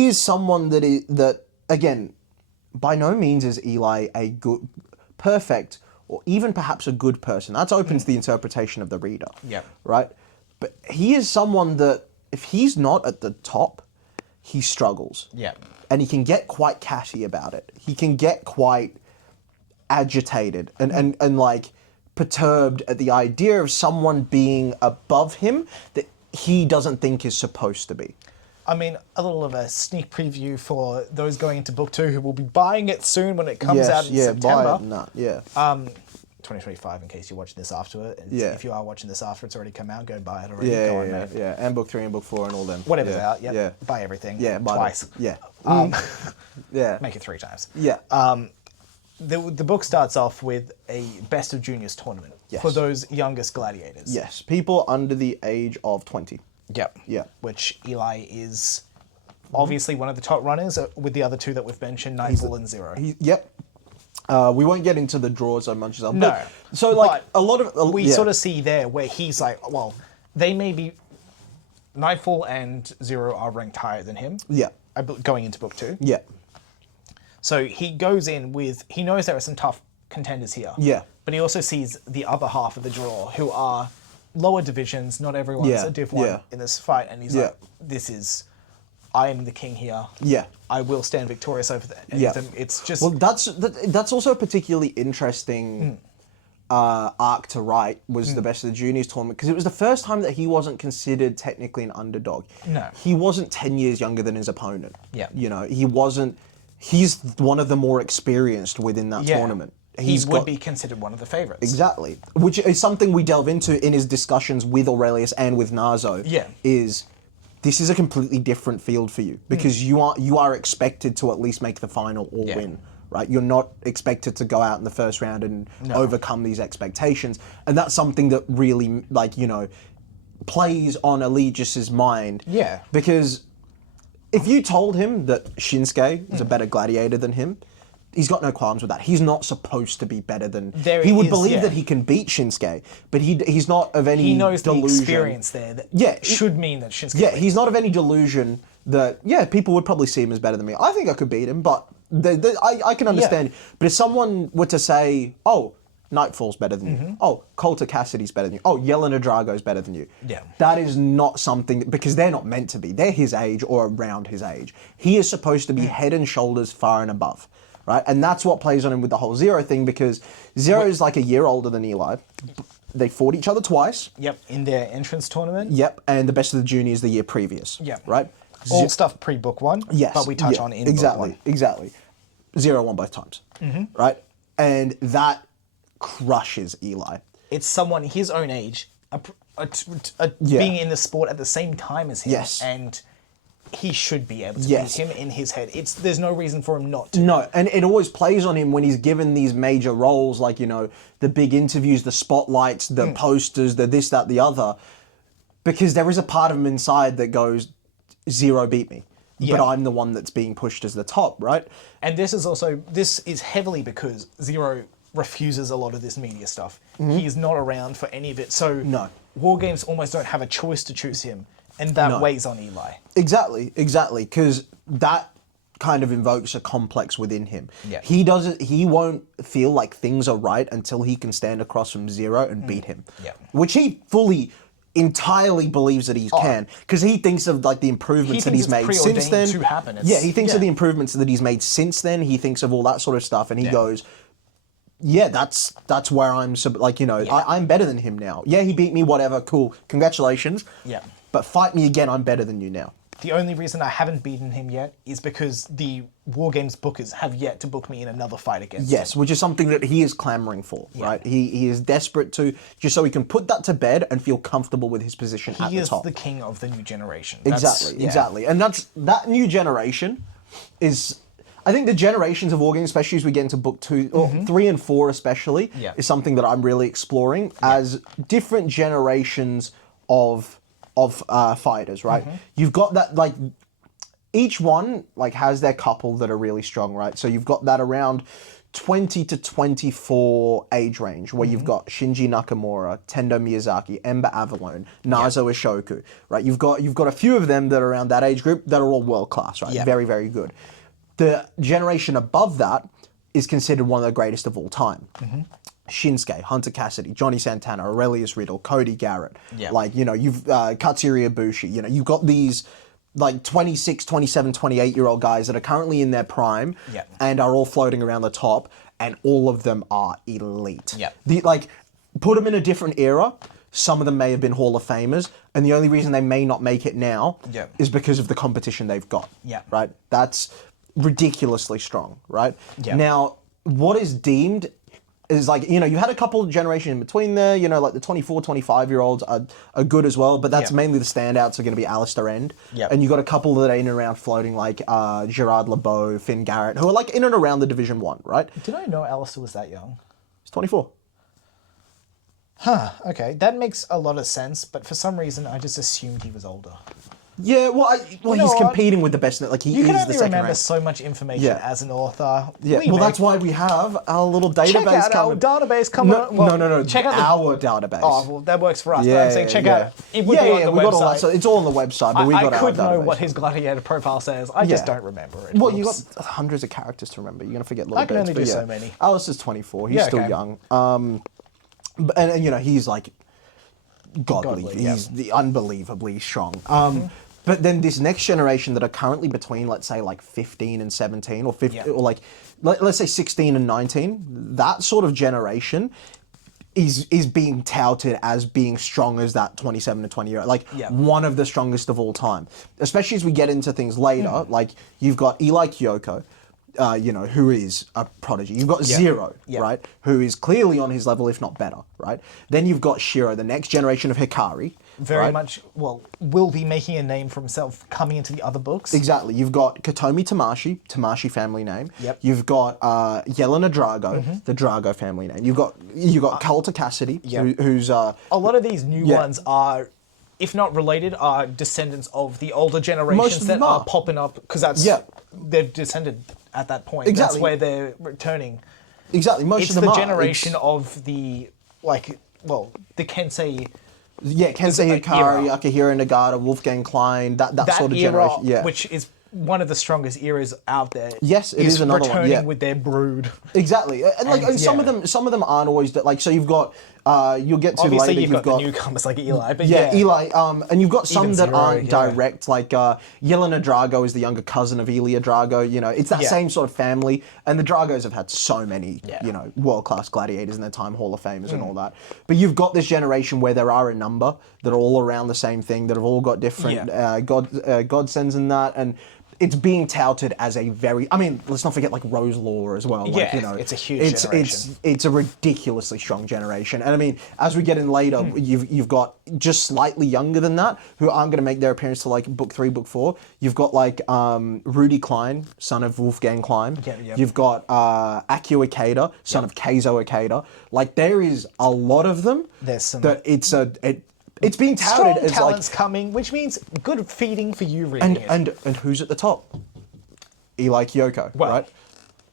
is someone that again, by no means is Eli a good, perfect, or even perhaps a good person. That's open to the interpretation of the reader. Yeah. Right? But he is someone that if he's not at the top, he struggles. Yeah. And he can get quite catty about it. He can get quite agitated and like perturbed at the idea of someone being above him that he doesn't think is supposed to be. I mean, a little of a sneak preview for those going into book 2 who will be buying it soon when it comes out in September. Buy it. Yeah. 2025, in case you're watching this after it. Yeah. If you are watching this after it's already come out, go buy it already. Yeah, Go on, yeah, mate. yeah. And book 3 and book 4 and all them. Whatever's yeah. out, yep. Yeah. Buy everything. Yeah, buy twice. them. Yeah. Yeah. Make it 3 times. Yeah. The book starts off with a best of juniors tournament for those youngest gladiators. Yes. People under the age of 20. Yep. Yeah. Which Eli is obviously one of the top runners with the other two that we've mentioned, Nightfall and Zero. Yep. We won't get into the draws so much as that. No. So like but a lot of we sort of see there where he's like, well, they may be Nightfall and Zero are ranked higher than him. Yeah. Going into book 2. Yeah. So he goes in with, he knows there are some tough contenders here. Yeah. But he also sees the other half of the draw who are lower divisions. Not everyone's Yeah, a Div 1 yeah. in this fight. And he's Yeah. like, this is, I am the king here. Yeah. I will stand victorious over any Yeah. of them. It's just... Well, that's also a particularly interesting arc to write, was the Best of the Juniors tournament, because it was the first time that he wasn't considered technically an underdog. No. He wasn't 10 years younger than his opponent. Yeah. You know, he wasn't... He's one of the more experienced within that tournament. He would be considered one of the favorites. Exactly. Which is something we delve into in his discussions with Aurelius and with Narzo. Yeah. Is this is a completely different field for you, because you are expected to at least make the final or win, right? You're not expected to go out in the first round and overcome these expectations. And that's something that really, like, you know, plays on Eligius's mind. Yeah. Because if you told him that Shinsuke is a better gladiator than him, he's got no qualms with that. He's not supposed to be better than... He would believe that he can beat Shinsuke, but he's not of any delusion. He knows the experience there that should mean that Shinsuke... Yeah, he's not of any delusion that, people would probably see him as better than me. I think I could beat him, but I can understand. But if someone were to say, oh, Nightfall's better than you. Oh, Coulter Cassidy's better than you. Oh, Yelena Drago's better than you. Yeah. That is not something... Because they're not meant to be. They're his age or around his age. He is supposed to be head and shoulders far and above. Right? And that's what plays on him with the whole Zero thing, because Zero is like a year older than Eli. They fought each other twice. Yep, in their entrance tournament. Yep, and the Best of the Juniors the year previous. Yep. Right? All stuff pre-book 1. Yes. But we touch on in book 1. Exactly. Zero won both times. Right? And that crushes Eli. It's someone his own age, being in the sport at the same time as him. Yes. And he should be able to beat him in his head. There's no reason for him not to. No, and it always plays on him when he's given these major roles, like, you know, the big interviews, the spotlights, the posters, the this, that, the other, because there is a part of him inside that goes, Zero beat me, but I'm the one that's being pushed as the top, right? And this is heavily because Zero refuses a lot of this media stuff. He is not around for any of it. So War Games almost don't have a choice to choose him. And that weighs on Eli. Exactly, because that kind of invokes a complex within him. Yeah. He won't feel like things are right until he can stand across from Zero and beat him. Yeah. Which he fully entirely believes that he can, because he thinks of like the improvements that thinks he's it's made since then. preordained to happen. Yeah, he thinks of the improvements that he's made since then. He thinks of all that sort of stuff, and he Yeah. goes, "Yeah, that's where I'm like, you know, I'm better than him now. Yeah, he beat me, whatever, cool, congratulations. Yeah. But fight me again, I'm better than you now." The only reason I haven't beaten him yet is because the War Games bookers have yet to book me in another fight against Yes, him. which is something that he is clamoring for, right? He is desperate to, just so he can put that to bed and feel comfortable with his position at He the is top. the king of the new generation. Exactly. And that new generation is, I think the generations of wargames, especially as we get into book 2, or 3 and 4 especially, is something that I'm really exploring as different generations of fighters, right? You've got that, like, each one like has their couple that are really strong, right? So you've got that around 20 to 24 age range where you've got Shinji Nakamura, Tendo Miyazaki, Ember Avalone, Nazo Ishoku, right? You've got a few of them that are around that age group that are all world class, right? Very, very good. The generation above that is considered one of the greatest of all time. Shinsuke, Hunter Cassidy, Johnny Santana, Aurelius Riddle, Cody Garrett. Like, you know, you've Katsuri Ibushi. You know, you've got these like 26, 27, 28-year-old guys that are currently in their prime and are all floating around the top, and all of them are elite. Like, put them in a different era, some of them may have been Hall of Famers, and the only reason they may not make it now is because of the competition they've got. Right? That's ridiculously strong, right? Now, what is deemed is like, you know, you had a couple of generations in between there, you know, like the 24, 25-year-olds are good as well, but that's mainly the standouts are going to be Alistair End. And you got a couple that are in and around floating, like Gerard LeBeau, Finn Garrett, who are like in and around the Division 1, right? Did I know Alistair was that young? He's 24. Huh, okay. That makes a lot of sense, but for some reason I just assumed he was older. Yeah, well, he's competing with the best. Like, he You is can the only second remember rank. so much information as an author. That's why we have our little database Check out our database coming up. Well, no. Check out our database. Oh, well, that works for us. But I'm saying check out. It would be on the we got all that. website. So it's all on the website, but we got I our could know database. what his gladiator profile says. I just don't remember it. Well, you got hundreds of characters to remember. You're gonna forget little I can bits. only do but so many. Alice is 24. He's still young. And you know, he's like godly. He's the unbelievably strong. But then this next generation that are currently between, let's say, like 15 and 17, or 15, or like, let's say 16 and 19, that sort of generation is being touted as being strong as that 27 to 20 year, like one of the strongest of all time. Especially as we get into things later, like you've got Eli Kiyoko, you know, who is a prodigy. You've got Zero, right, who is clearly on his level, if not better, right? Then you've got Shiro, the next generation of Hikari. Very much, well, will be making a name for himself coming into the other books. Exactly. You've got Katomi Tamashi family name. You've got Yelena Drago, the Drago family name. You've got Kalta Cassidy, who's... a lot of these new ones are, if not related, are descendants of the older generations that are popping up, because that's... They're descended at that point. Exactly. That's where they're returning. Exactly. Most It's of them the are. generation of the, like, well, the Kensei... Yeah, Kensei Hikari, Akihiro Nagata, Wolfgang Klein, that sort of era, generation. Yeah. which is one of the strongest eras out there. Yes, it is another one. Returning with their brood. Exactly, and some of them aren't always like. So you've got you'll get to Obviously, later. you've got the newcomers like Eli, but Eli, and you've got some Even that Zero, aren't direct. Like Yelena Drago is the younger cousin of Elia Drago. You know, it's that same sort of family. And the Dragos have had so many, you know, world-class gladiators in their time, Hall of Famers and all that. But you've got this generation where there are a number that are all around the same thing, that have all got different godsends and that, and it's being touted as a very... I mean, let's not forget, like, Rose Law as well. Like, you know, it's a huge generation. It's a ridiculously strong generation. And I mean, as we get in later, you've got just slightly younger than that, who aren't going to make their appearance to, like, book 3, book 4. You've got, like, Rudy Klein, son of Wolfgang Klein. You've got Akio Ikeda, son of Keizo Ikeda. Like, there is a lot of them. There's some... That it's being touted strong as talents like... coming, which means good feeding for you reading it. And who's at the top? Eli Kiyoko, right?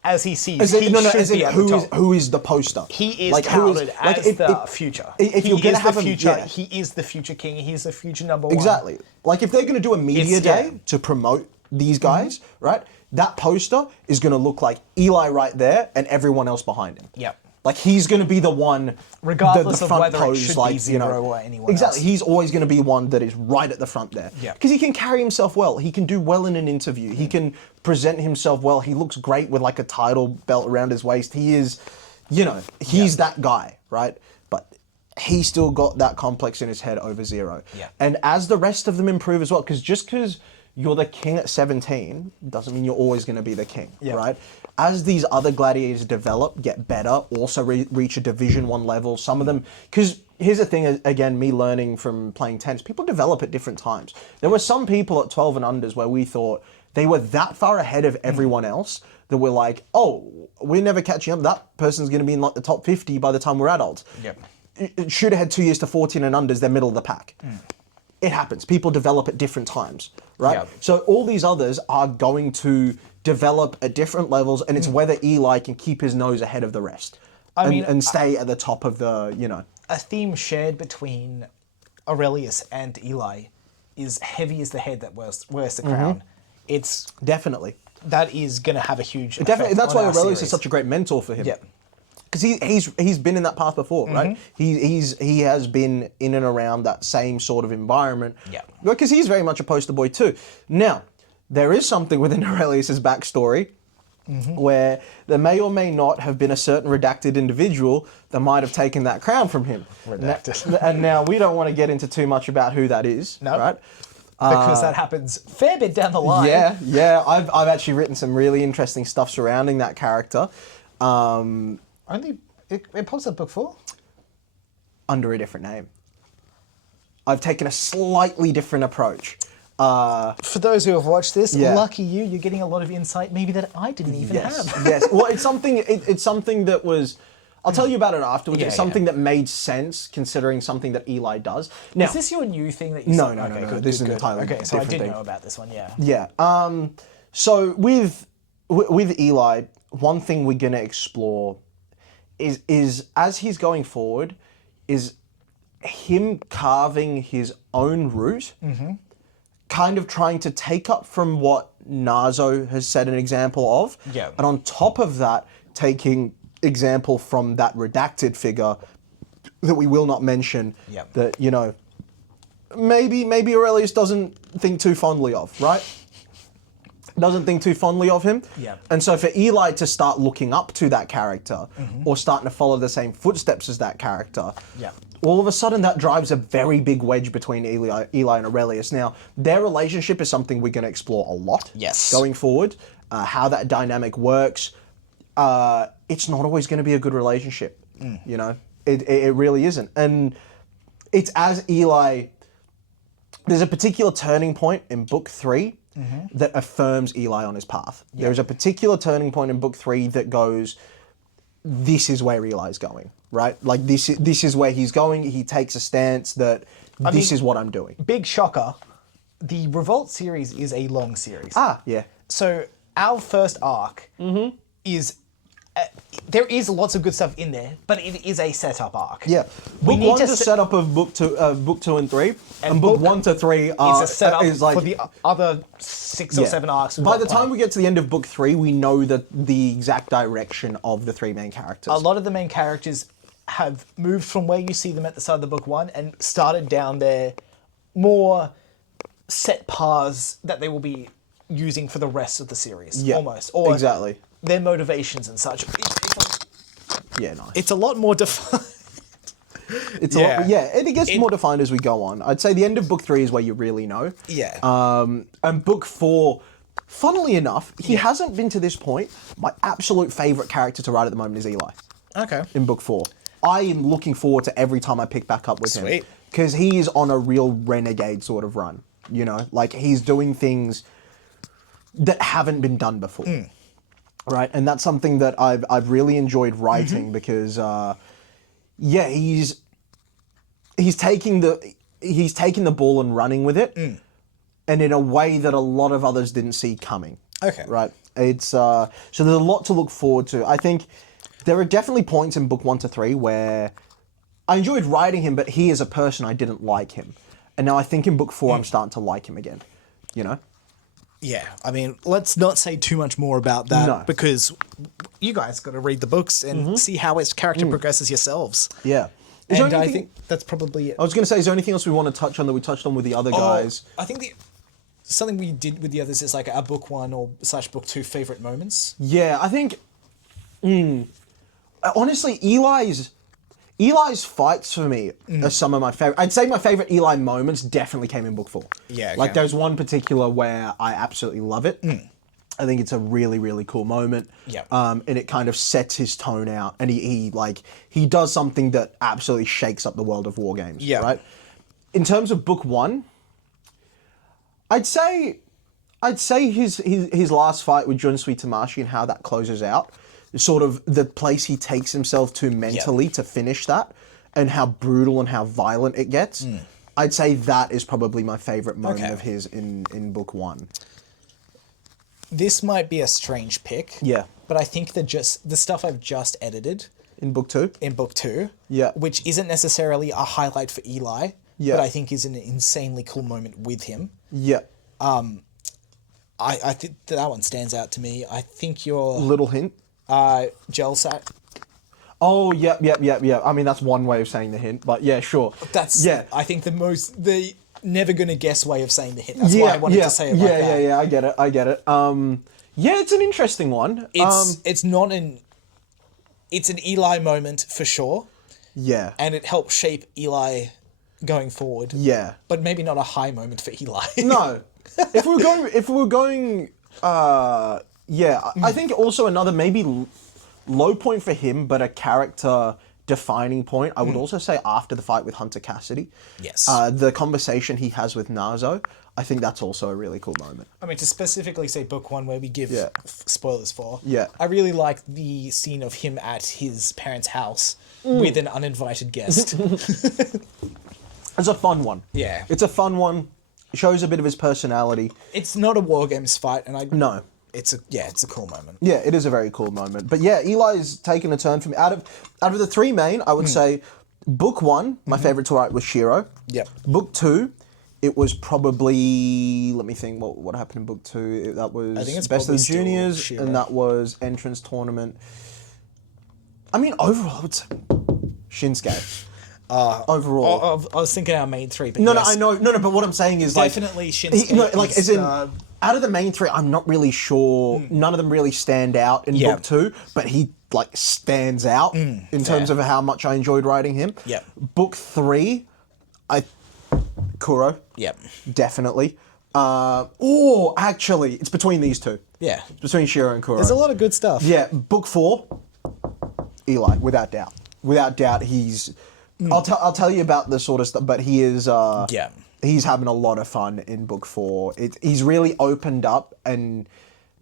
As he sees, he should be at the top. Who is the poster? He is like, touted as the future. If he you're going is to have the him, future, he is the future king. He is the future number one. Exactly. Like, if they're going to do a media day to promote these guys, right? That poster is going to look like Eli right there and everyone else behind him. Yep. Like he's going to be the one, Regardless the of front whether it pose, should like, be Zero or anyone exactly. else. He's always going to be one that is right at the front there. Yeah. Because he can carry himself well. He can do well in an interview. He can present himself well. He looks great with like a title belt around his waist. He is, he's that guy, right? But he's still got that complex in his head over Zero. Yeah. And as the rest of them improve as well, because just because you're the king at 17 doesn't mean you're always going to be the king, right? As these other gladiators develop, get better, also reach a Division 1 level, some of them, because here's the thing, again, me learning from playing tennis, people develop at different times. There were some people at 12 and unders where we thought they were that far ahead of everyone else that we're like, oh, we're never catching up. That person's going to be in like the top 50 by the time we're adults. Yep. It should have had 2 years to 14 and unders, they're middle of the pack. It happens. People develop at different times, right? Yep. So all these others are going to develop at different levels, and it's whether Eli can keep his nose ahead of the rest. And stay at the top of the, A theme shared between Aurelius and Eli is heavy is the head that wears the crown. It's Definitely. that is going to have a huge Definitely. effect That's on why our Aurelius series. is such a great mentor for him. Yeah. Because he's been in that path before, right? He has been in and around that same sort of environment. Yeah. Because he's very much a poster boy too. Now, there is something within Aurelius's backstory where there may or may not have been a certain redacted individual that might have taken that crown from him. Redacted. And now we don't want to get into too much about who that is, No. right? Because that happens fair bit down the line. Yeah. I've actually written some really interesting stuff surrounding that character. Only it pops up book 4? Under a different name. I've taken a slightly different approach. For those who have watched this, Yeah. lucky you, you're getting a lot of insight maybe that I didn't even have. Yes. Well, it's something that was. I'll tell you about it afterwards. Yeah, It's something that made sense considering something that Eli does. Now, Is this your new thing that you No, said? no, Okay, no. good, This is good, an good. entirely Okay, so I different did thing. know about this one, yeah. Yeah. So with Eli, one thing we're gonna explore is as he's going forward, is him carving his own route, kind of trying to take up from what Nazo has set an example of, Yeah. and on top of that, taking example from that redacted figure that we will not mention, Yeah. that, maybe Aurelius doesn't think too fondly of, right? Doesn't think too fondly of him. Yeah. And so for Eli to start looking up to that character, or starting to follow the same footsteps as that character, Yeah. all of a sudden that drives a very big wedge between Eli and Aurelius. Now, their relationship is something we're going to explore a lot Yes. going forward, how that dynamic works. It's not always going to be a good relationship, It really isn't. And it's as Eli... There's a particular turning point in book 3 that affirms Eli on his path. There's a particular turning point in book 3 that goes, this is where Eli's going, right? Like this is where he's going. He takes a stance that this is what I'm doing. Big shocker, the Revolt series is a long series. Yeah. So our first arc is... there is lots of good stuff in there, but it is a setup arc. Yeah. We Book need 1's to a setup of book 2 and 3, and book book 1 to 3 It's are a setup is like for the other 6 or 7 arcs. By the time we get to the end of book 3, we know the exact direction of the 3 main characters. a lot of the main characters have moved from where you see them at the start of the book 1 and started down their more set paths that they will be using for the rest of the series, almost. Or exactly. their motivations and such. Yeah, nice. It's a lot more defined. It's a lot, and it gets more defined as we go on. I'd say the end of book 3 is where you really know. Yeah. And book 4, funnily enough, he hasn't been to this point. My absolute favourite character to write at the moment is Eli. Okay. In book 4. I am looking forward to every time I pick back up with him. Sweet. Because he is on a real renegade sort of run. Like he's doing things that haven't been done before. Right? And that's something that I've really enjoyed writing because he's taking the ball and running with it, and in a way that a lot of others didn't see coming. Okay. Right. It's so there's a lot to look forward to. I think there are definitely points in book 1 to 3 where I enjoyed writing him, but he as a person I didn't like him, and now I think in book 4 I'm starting to like him again. Yeah, I mean, let's not say too much more about that No. because you guys got to read the books and see how his character progresses yourselves. Yeah. Is there And I anything- think that's probably it. I was going to say, is there anything else we want to touch on that we touched on with the other guys? I think something we did with the others is like our book 1 or / book 2 favorite moments. Yeah, I think. Honestly, Eli's fights for me are some of my favorite. I'd say my favorite Eli moments definitely came in book 4. Yeah, okay. Like there's one particular where I absolutely love it. I think it's a really, really cool moment. Yeah. And it kind of sets his tone out, and he does something that absolutely shakes up the world of war games. Yeah. Right. In terms of book 1, I'd say his last fight with Jun Suitamashi and how that closes out, sort of the place he takes himself to mentally to finish that, and how brutal and how violent it gets. I'd say that is probably my favorite moment of his in book 1. This might be a strange pick. Yeah. But I think that just the stuff I've just edited In book 2? in book 2, Yeah. which isn't necessarily a highlight for Eli, Yeah. but I think is an insanely cool moment with him. Yeah. I think that one stands out to me. I think your Little hint. gel sack. Oh, yep. I mean, that's one way of saying the hint, but yeah, sure. That's yeah. I think the never gonna guess way of saying the hint. That's why I wanted to say it like that. Yeah, I get it. Yeah, it's an interesting one. It's not it's an Eli moment for sure, Yeah. and it helps shape Eli going forward. Yeah. But maybe not a high moment for Eli. No. If we were going, yeah, I think also another maybe low point for him, but a character defining point. I would also say after the fight with Hunter Cassidy. Yes. The conversation he has with Nazo. I think that's also a really cool moment. I mean, to specifically say book 1, where we give Yeah. spoilers for. Yeah. I really like the scene of him at his parents' house with an uninvited guest. It's a fun one. Yeah. It's a fun one. It shows a bit of his personality. It's not a War Games fight, and No. it's a cool moment. Yeah, it is a very cool moment. But yeah, Eli's taken a turn from out of the 3 main, I would say book 1, my favorite to write was Shiro. Yep. Book 2, it was probably, let me think, what happened in book 2? That was I think it's Best of probably the still Juniors, Shiro. and that was Entrance Tournament. I mean, overall, I would say Shinsuke. Overall. I was thinking our main 3, but No, yes, no, I know. No, but what I'm saying is definitely like, Shinsuke. no, like is, as in, out of the main 3, I'm not really sure. None of them really stand out in Yeah. book 2, but he like stands out in terms of how much I enjoyed writing him. Yeah. Book 3, Kuro, Yep. definitely. Actually, it's between these 2. Yeah. It's between Shiro and Kuro. There's a lot of good stuff. Yeah, book 4, Eli, without doubt. Without doubt, he's. I'll tell you about the sort of stuff, but he is. Yeah. He's having a lot of fun in book 4. He's really opened up, and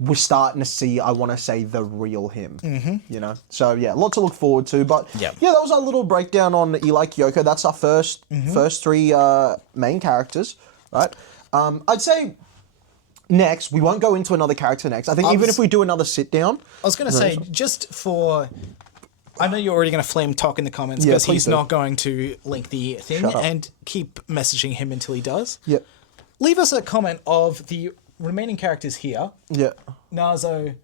we're starting to see, I want to say, the real him. You know? So, yeah, a lot to look forward to. But, Yeah. that was our little breakdown on Eli Kiyoko. That's our first 3 main characters, right? I'd say next, we won't go into another character next. I think even if we do another sit-down... I was going to say, just for... I know you're already going to flame talk in the comments Yeah, because please he's do. not going to link the thing, Shut up. and keep messaging him until he does. Yep. Leave us a comment of the remaining characters here. Yeah. Nazo,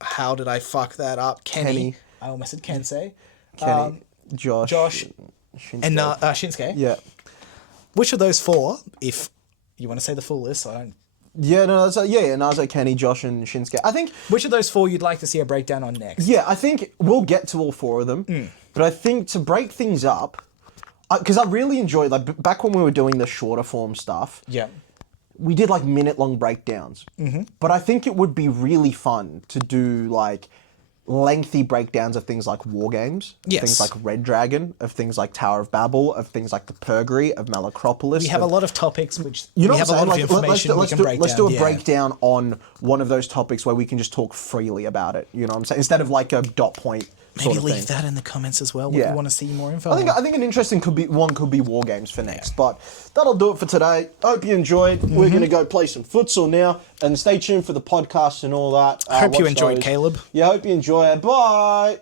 how did I fuck that up? Kenny. I almost said Kensei. Kenny, Josh, Shinsuke. And Shinsuke. Yeah. Which of those 4, if you want to say the full list, I don't... Yeah, no, that's Nazo, Kenny, Josh, and Shinsuke. I think, Which of those 4 you'd like to see a breakdown on next? yeah, I think we'll get to all 4 of them. But I think to break things up, because I really enjoyed, like, back when we were doing the shorter form stuff, Yeah. we did, like, minute-long breakdowns. But I think it would be really fun to do, like, lengthy breakdowns of things like War Games, Yes. things like Red Dragon, of things like Tower of Babel, of things like the Purgery, of Malacropolis. We have of, a lot of topics which You know we have a what I'm lot saying? of Like, information we can break let's down. do a breakdown on one of those topics where we can just talk freely about it. You know what I'm saying? Instead of like a dot point Maybe sort of leave thing. that in the comments as well. What Yeah. you want to see more info I think an interesting could be War Games for next. But that'll do it for today. Hope you enjoyed. We're gonna go play some futsal now, and stay tuned for the podcast and all that. Hope you watch enjoyed, those. Caleb. Yeah, hope you enjoy it. Bye.